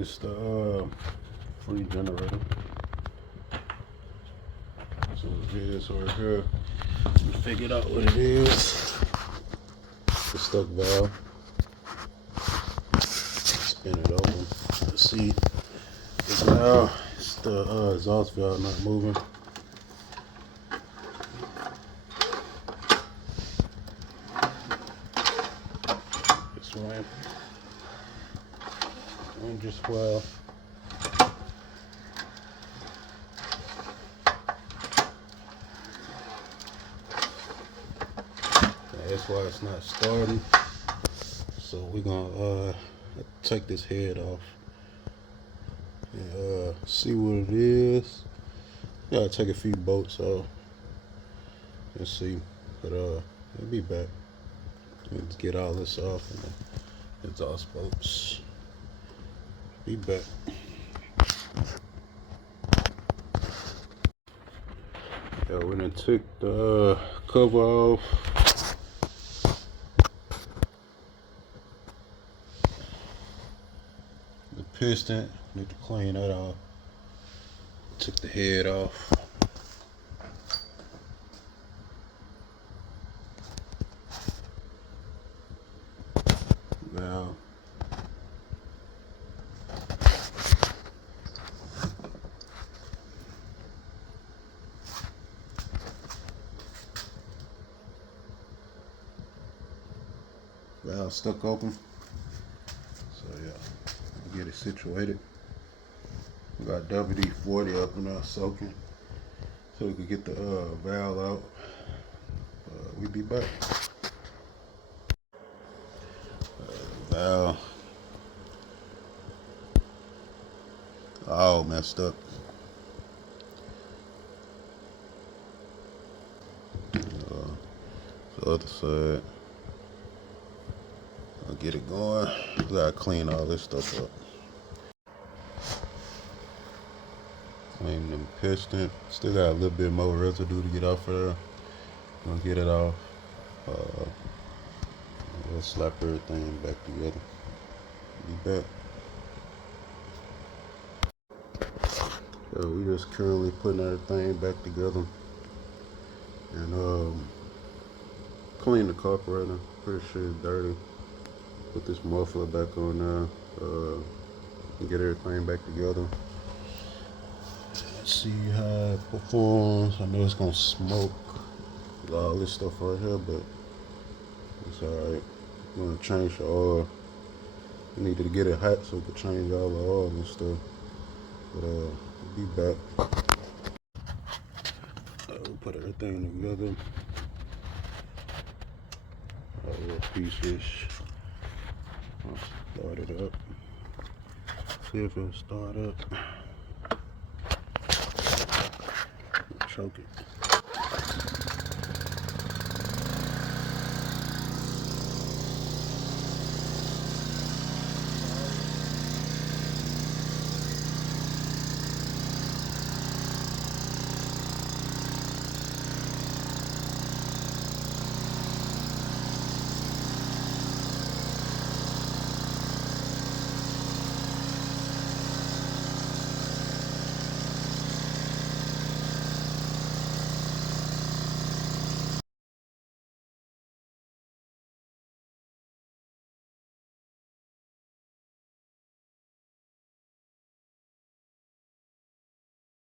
It's the free generator. So it is right here. We figured out what it is. The stuck valve. Spin it open. Let's see. This valve, it's the exhaust valve not moving. This one. And just well. That's why it's not starting. So we're gonna take this head off and see what it is. Gotta take a few bolts off and see, but I'll be back. Let's get all this off and the exhaust bolts. Be back. Yeah, we done took the cover off. The piston, need to clean that off. Took the head off. Valve. Valve stuck open. So yeah, get it situated. We got WD-40 up in there soaking, so we could get the valve out. We be back. Valve all messed up. The other side. I'll get it going. We gotta clean all this stuff up. Clean them piston. Still got a little bit more residue to get off of there. Gonna get it off. We'll slap everything back together. Be back. So we just currently putting everything back together and clean the carburetor. Pretty sure it's dirty. Put this muffler back on there. And get everything back together. Let's see how it performs. I know it's gonna smoke with all this stuff right here, but it's alright. I'm gonna change the oil. We needed to get it hot so we could change all the oil and stuff. But we'll be back. We'll put everything together. All little pieces. I'll start it up. See if it'll start up. Choke it.